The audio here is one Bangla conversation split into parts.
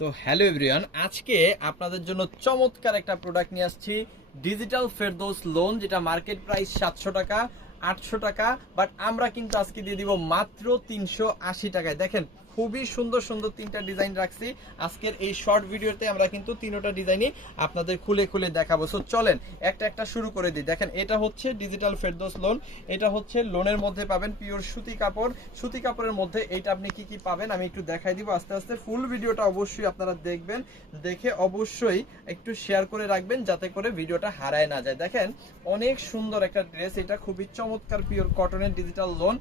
তো হ্যালো এভরিওয়ান, আজকে আপনাদের জন্য চমৎকার একটা প্রোডাক্ট নিয়ে আসছি। ডিজিটাল ফেরদৌস লোন, যেটা মার্কেট প্রাইস 700 টাকা 800 টাকা, বাট আমরা কিন্তু আজকে দিয়ে দিব মাত্র 380 টাকায়। দেখেন খুবই সুন্দর সুন্দর তিনটা ডিজাইন রাখছি। আজকের এই শর্ট ভিডিওতে আমরা কিন্তু তিনটা ডিজাইনই আপনাদের খুলে খুলে দেখাবো। সো চলেন একটা একটা শুরু করে দিই। দেখেন এটা হচ্ছে ডিজিটাল ফেরদৌস লোন। এটা হচ্ছে লোনের মধ্যে পাবেন পিওর সুতি কাপড়। সুতি কাপড়ের মধ্যে এইটা আপনি কি কি পাবেন আমি একটু দেখাই দিব আস্তে আস্তে। ফুল ভিডিওটা অবশ্যই আপনারা দেখবেন, দেখে অবশ্যই একটু শেয়ার করে রাখবেন যাতে করে ভিডিওটা হারায় না যায়। দেখেন অনেক সুন্দর একটা ড্রেস, এটা খুবই চমৎকার পিওর কটনের ডিজিটাল লোন,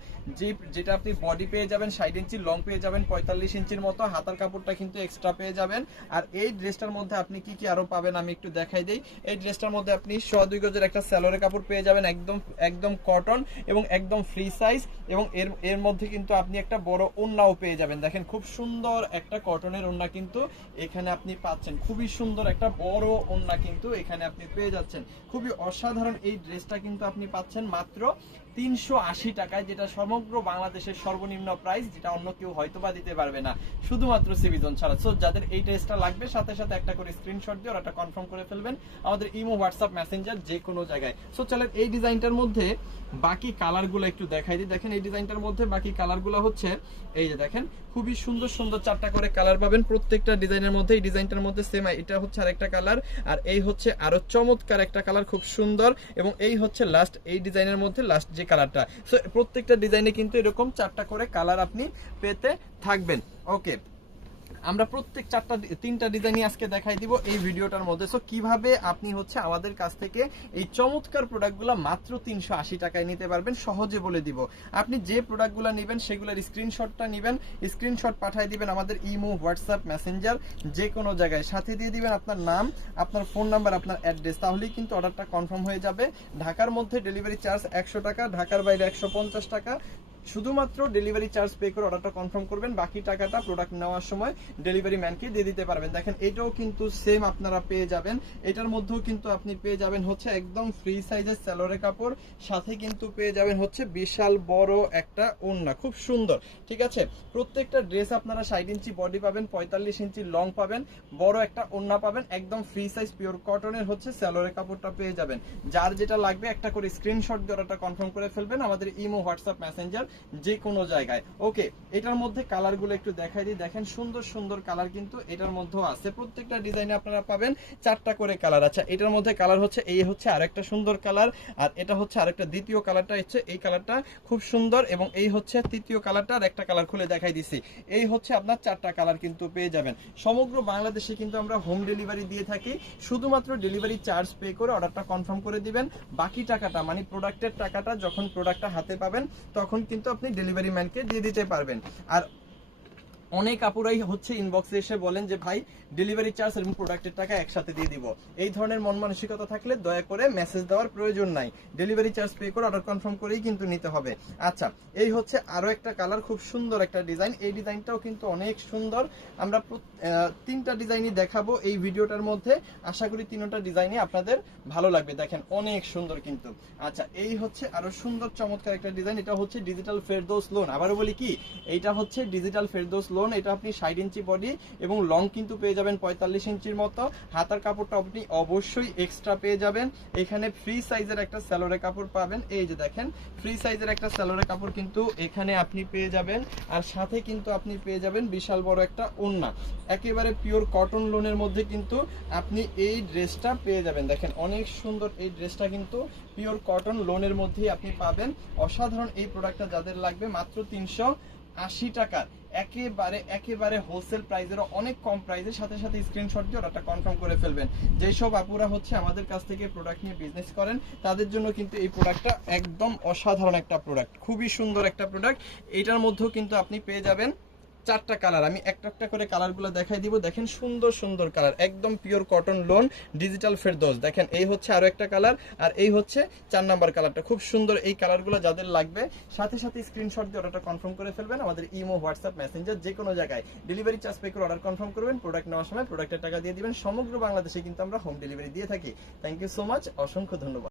যেটা আপনি বডি পেয়ে যাবেন 60 ইঞ্চি, লং পেয়ে যাবেন 45 ইঞ্চির মতো, হাতার কাপড়টা কিন্তু এক্সট্রা পেয়ে যাবেন। আর এই ড্রেসটার মধ্যে আপনি কি কি আরো পাবেন আমি একটু দেখাই দিই। এই ড্রেসটার মধ্যে আপনি 2.5 গজের একটা সালোয়ারের কাপড় পেয়ে যাবেন, একদম একদম কটন এবং একদম ফ্রি সাইজ, এবং এর মধ্যে কিন্তু আপনি একটা বড় ওড়নাও পেয়ে যাবেন। দেখেন খুব সুন্দর একটা কটনের ওড়না কিন্তু এখানে আপনি পাচ্ছেন, খুবই সুন্দর একটা বড় ওড়না কিন্তু এখানে আপনি পেয়ে যাচ্ছেন। খুবই অসাধারণ এই ড্রেসটা কিন্তু আপনি পাচ্ছেন মাত্র 380 টাকায়, যেটা সমগ্র বাংলাদেশের সর্বনিম্ন প্রাইস, যেটা অন্য কেউ হয়তো বা দিতে পারবে না, শুধুমাত্র সিভিজন ছাড়া। সো যাদের এই ড্রেসটা লাগবে সাথে সাথে একটা করে স্ক্রিনশট দিয়ে ওটা কনফার্ম করে ফেলবেন আমাদের ইমো, হোয়াটসঅ্যাপ, মেসেঞ্জার যে কোনো জায়গায়। সো চলেন এই ডিজাইনটার মধ্যে বাকি কালারগুলো একটু দেখাই দিই। দেখেন এই ডিজাইনটার মধ্যে বাকি কালারগুলো হচ্ছে এই যে দেখেন খুবই সুন্দর সুন্দর 4টা করে কালার পাবেন প্রত্যেকটা ডিজাইনের মধ্যে। এই ডিজাইনটার মধ্যে সেম এটা হচ্ছে আরেকটা কালার, আর এই হচ্ছে আরো চমৎকার একটা কালার, খুব সুন্দর, এবং এই হচ্ছে লাস্ট এই ডিজাইনের মধ্যে লাস্ট যে কালারটা। সো প্রত্যেকটা ডিজাইনে কিন্তু এরকম 4টা করে কালার আপনি পেতে থাকবেন। ওকে, আমরা প্রত্যেক তিনটা ডিজাইনই আজকে দেখাই দিব এই ভিডিওটার মধ্যে। সো কিভাবে আপনি হচ্ছে আমাদের কাছ থেকে এই চমৎকার প্রোডাক্টগুলো মাত্র 380 টাকায় নিতে পারবেন সহজে বলে দিব। আপনি যে প্রোডাক্টগুলো নেবেন সেগুলোর স্ক্রিনশটটা নেবেন, স্ক্রিনশট পাঠিয়ে দিবেন আমাদের ইমো, হোয়াটসঅ্যাপ, মেসেঞ্জার যে কোনো জায়গায়, সাথে দিয়ে দিবেন আপনার নাম, আপনার ফোন নাম্বার, আপনার অ্যাড্রেস, তাহলেই কিন্তু অর্ডারটা কনফার্ম হয়ে যাবে। ঢাকার মধ্যে ডেলিভারি চার্জ 100 টাকা, ঢাকার বাইরে 150 টাকা। শুধুমাত্র ডেলিভারি চার্জ পে করে অর্ডারটা কনফার্ম করবেন, বাকি টাকাটা প্রোডাক্ট নেওয়ার সময় ডেলিভারি ম্যানকে দিয়ে দিতে পারবেন। দেখেন এটাও কিন্তু সেম আপনারা পেয়ে যাবেন, এটার মধ্যেও কিন্তু আপনি পেয়ে যাবেন হচ্ছে একদম ফ্রি সাইজের সালোয়ারের কাপড়, সাথে কিন্তু পেয়ে যাবেন হচ্ছে বিশাল বড় একটা ওড়না, খুব সুন্দর। ঠিক আছে, প্রত্যেকটা ড্রেস আপনারা 60 ইঞ্চি বডি পাবেন, 45 ইঞ্চি লং পাবেন, বড় একটা ওড়না পাবেন, একদম ফ্রি সাইজ পিওর কটনের হচ্ছে সালোয়ারের কাপড়টা পেয়ে যাবেন। যার যেটা লাগবে একটা করে স্ক্রিনশট দিয়ে অর্ডারটা কনফার্ম করে ফেলবেন আমাদের ইমো, হোয়াটসঅ্যাপ, মেসেঞ্জার যে কোনো জায়গায়। ওকে, এটার মধ্যে কালারগুলো একটু দেখাই দিই। দেখেন সুন্দর সুন্দর কালার কিন্তু এটার মধ্যেও আছে, প্রত্যেকটা ডিজাইনে আপনারা পাবেন 4টা করে কালার। আচ্ছা, এটার মধ্যে কালার হচ্ছে এই হচ্ছে আরেকটা সুন্দর কালার, আর এটা হচ্ছে আরেকটা দ্বিতীয় কালারটা হচ্ছে এই কালারটা খুব সুন্দর, এবং এই হচ্ছে তৃতীয় কালারটা, আর একটা কালার খুলে দেখাই দিছি। এই হচ্ছে আপনার 4টা কালার কিন্তু পেয়ে যাবেন। সমগ্র বাংলাদেশে কিন্তু আমরা হোম ডেলিভারি দিয়ে থাকি, শুধুমাত্র ডেলিভারি চার্জ পে করে অর্ডারটা কনফার্ম করে দিবেন। বাকি টাকাটা মানে প্রোডাক্টের টাকাটা যখন প্রোডাক্টটা হাতে পাবেন তখন কিন্তু আপনি ডেলিভারি ম্যানকে দিয়ে দিতে পারবেন। আর অনেক আপুরাই হচ্ছে ইনবক্সে এসে বলেন যে ভাই ডেলিভারি চার্জ এবং প্রোডাক্টের টাকা একসাথে দিয়ে দিব। এই ধরনের মন মানসিকতা থাকলে দয়া করে মেসেজ দেওয়ার প্রয়োজন নাই, ডেলিভারি চার্জ পে করে অর্ডার কনফার্ম করেই কিন্তু নিতে হবে। আচ্ছা, এই হচ্ছে আরো একটা কালার, খুব সুন্দর একটা ডিজাইন, এই ডিজাইনটাও কিন্তু অনেক সুন্দর। আমরা তিনটা ডিজাইনই দেখাবো এই ভিডিওটার মধ্যে, আশা করি তিনটা ডিজাইনই আপনাদের ভালো লাগবে। দেখেন অনেক সুন্দর কিন্তু। আচ্ছা, এই হচ্ছে আরো সুন্দর চমৎকার একটা ডিজাইন, এটা হচ্ছে ডিজিটাল ফেরদৌস লোন। আবারও বলি কি, এইটা হচ্ছে ডিজিটাল ফেরদৌস লোন। এটা আপনি 60 ইঞ্চি বডি এবং লং কিন্তু পেয়ে যাবেন 45 ইঞ্চির মতো, হাতার কাপড়টা আপনি অবশ্যই এক্সট্রা পেয়ে যাবেন। এখানে ফ্রি সাইজের একটা সালোয়ারের কাপড় পাবেন, এই যে দেখেন ফ্রি সাইজের একটা সালোয়ারের কাপড় কিন্তু এখানে আপনি পেয়ে যাবেন, আর সাথে কিন্তু আপনি পেয়ে যাবেন বিশাল বড় একটা ওড়না। একেবারে পিওর কটন লোনের মধ্যে কিন্তু আপনি এই ড্রেসটা পেয়ে যাবেন। দেখেন অনেক সুন্দর এই ড্রেসটা কিন্তু পিওর কটন লোনের মধ্যেই আপনি পাবেন। অসাধারণ এই প্রোডাক্টটা যাদের লাগবে মাত্র 380 টাকা, একেবারে হোলসেল প্রাইসেরও অনেক কম প্রাইসের, সাথে সাথে স্ক্রিনশট দিয়ে অর্ডারটা কনফার্ম করে ফেলবেন। যেসব আপুরা হচ্ছে আমাদের কাছ থেকে প্রোডাক্ট নিয়ে বিজনেস করেন তাদের জন্য কিন্তু এই প্রোডাক্টটা একদম অসাধারণ একটা প্রোডাক্ট, খুবই সুন্দর একটা প্রোডাক্ট। এইটার মধ্যেও কিন্তু আপনি পেয়ে যাবেন 4টা কালার, আমি একটা একটা করে কালারগুলো দেখাই দিব। দেখেন সুন্দর সুন্দর কালার, একদম pure cotton loan digital Ferdous. দেখেন এই হচ্ছে আরো একটা কালার, আর এই হচ্ছে 4 নাম্বার কালারটা, খুব সুন্দর। এই কালারগুলো যাদের লাগবে সাথে সাথে স্ক্রিনশট দিয়ে অর্ডারটা কনফার্ম করে ফেলবেন আমাদের ইমো, হোয়াটসঅ্যাপ, মেসেঞ্জার যে কোনো জায়গায়। ডেলিভারি চার্জ পে করে অর্ডার কনফার্ম করবেন, প্রোডাক্ট নেওয়ার সময় প্রোডাক্টের টাকা দিয়ে দিবেন। সমগ্র বাংলাদেশে কিন্তু আমরা হোম ডেলিভারি দিয়ে থাকি। থ্যাংক ইউ সো মাচ, অসংখ্য ধন্যবাদ।